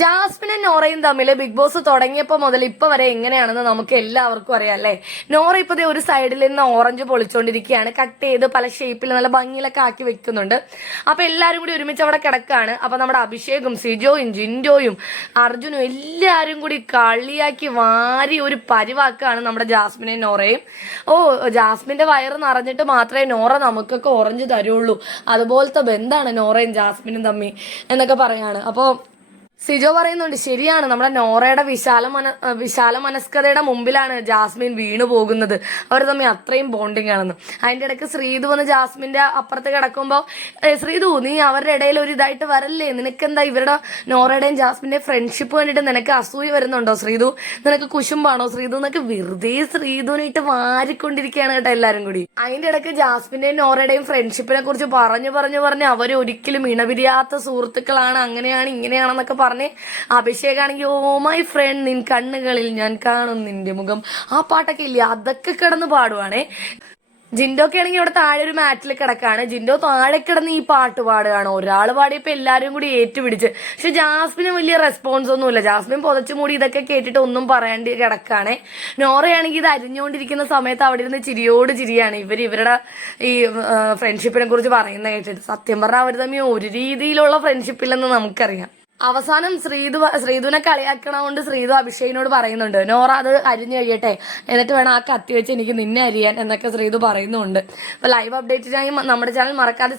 ജാസ്മിനും നോറയും തമ്മിൽ big boss തുടങ്ങിയപ്പോൾ മുതൽ ഇപ്പൊ വരെ എങ്ങനെയാണെന്ന് നമുക്ക് എല്ലാവർക്കും അറിയാം അല്ലേ. നോറ ഇപ്പൊ ഒരു സൈഡിൽ നിന്ന് ഓറഞ്ച് പൊളിച്ചോണ്ടിരിക്കുകയാണ്, കട്ട് ചെയ്ത് പല ഷേപ്പിൽ നല്ല ഭംഗിയിലൊക്കെ ആക്കി വെക്കുന്നുണ്ട്. അപ്പൊ എല്ലാരും കൂടി ഒരുമിച്ച് അവിടെ കിടക്കാണ്. അപ്പൊ നമ്മുടെ അഭിഷേകും സിജോയും ജിൻഡോയും അർജുനും എല്ലാരും കൂടി കളിയാക്കി വാരി ഒരു പരിവാക്കാണ് നമ്മുടെ ജാസ്മിനെയും നോറയും. ജാസ്മിന്റെ വയറ് നിറഞ്ഞിട്ട് മാത്രമേ നോറ നമുക്കൊക്കെ ഓറഞ്ച് തരുള്ളൂ, അതുപോലത്തെ ബന്ധാണ് നോറയും ജാസ്മിനും തമ്മി എന്നൊക്കെ പറയാണ്. അപ്പോ സിജോ പറയുന്നുണ്ട്, ശരിയാണ്, നമ്മുടെ നോറയുടെ വിശാല മനസ്കതയുടെ മുമ്പിലാണ് ജാസ്മിൻ വീണു പോകുന്നത്, അവർ തമ്മിൽ അത്രയും ബോണ്ടിങ് ആണെന്ന്. അതിന്റെ ഇടയ്ക്ക് ശ്രീതു വന്ന് ജാസ്മിന്റെ അപ്പുറത്ത് കിടക്കുമ്പോ, ശ്രീതു നീ അവരുടെ ഇടയിൽ ഒരു ഇതായിട്ട് വരല്ലേ, നിനക്കെന്താ ഇവരുടെ നോറയുടെയും ജാസ്മിന്റെയും ഫ്രണ്ട്ഷിപ്പ് കണ്ടിട്ട് നിനക്ക് അസൂയ വരുന്നുണ്ടോ ശ്രീതു, നിനക്ക് കുശുമ്പാണോ ശ്രീതു എന്നൊക്കെ വെറുതെ ശ്രീതുവിനായിട്ട് വാരിക്കൊണ്ടിരിക്കുകയാണ് കേട്ടോ എല്ലാരും കൂടി. അതിന്റെ ഇടയ്ക്ക് ജാസ്മിന്റെയും നോറയുടെയും ഫ്രണ്ട്ഷിപ്പിനെ കുറിച്ച് പറഞ്ഞു അവർ ഒരിക്കലും ഇണപിരിയാത്ത സുഹൃത്തുക്കളാണ്, അങ്ങനെയാണ് ഇങ്ങനെയാണെന്നൊക്കെ പറഞ്ഞ് അഭിഷേകാണെങ്കിൽ ഓ മൈ ഫ്രണ്ട് നിൻ കണ്ണുകളിൽ ഞാൻ കാണും നിന്റെ മുഖം, ആ പാട്ടൊക്കെ ഇല്ലേ അതൊക്കെ കിടന്ന് പാടുവാണേ. ജിൻഡോക്കെ ആണെങ്കിൽ ഇവിടെ താഴെ ഒരു മാറ്റിൽ കിടക്കാണ്, ജിൻഡോ താഴെ കിടന്ന് ഈ പാട്ട് പാടുകയാണ്. ഒരാൾ പാടിയപ്പോ എല്ലാരും കൂടി ഏറ്റുപിടിച്ച്. പക്ഷെ ജാസ്മിന് വലിയ റെസ്പോൺസ് ഒന്നുമില്ല, ജാസ്മിൻ പുതച്ചു മൂടി ഇതൊക്കെ കേട്ടിട്ട് ഒന്നും പറയാണ്ട് കിടക്കാണേ. നോറയാണെങ്കിൽ ഇത് അരിഞ്ഞുകൊണ്ടിരിക്കുന്ന സമയത്ത് അവിടെ ഇരുന്ന് ചിരിയോട് ചിരിയാണ് ഇവരുടെ ഈ ഫ്രണ്ട്ഷിപ്പിനെ കുറിച്ച് പറയുന്ന കേട്ടിട്ട്. സത്യം പറഞ്ഞാൽ അവർ തമ്മിൽ ഒരു രീതിയിലുള്ള ഫ്രണ്ട്ഷിപ്പില്ലെന്ന് നമുക്കറിയാം. അവസാനം ശ്രീധുവിനെ കളിയാക്കണോണ്ട് ശ്രീധു അഭിഷേകിനോട് പറയുന്നുണ്ട്, നോറ അത് അരിഞ്ഞു കഴിയട്ടെ എന്നിട്ട് വേണം ആ കത്തി വെച്ച് എനിക്ക് നിന്നെ അരിയാൻ എന്നൊക്കെ ശ്രീധു പറയുന്നുണ്ട്. അപ്പൊ ലൈവ് അപ്ഡേറ്റിനായി നമ്മുടെ ചാനൽ മറക്കാതെ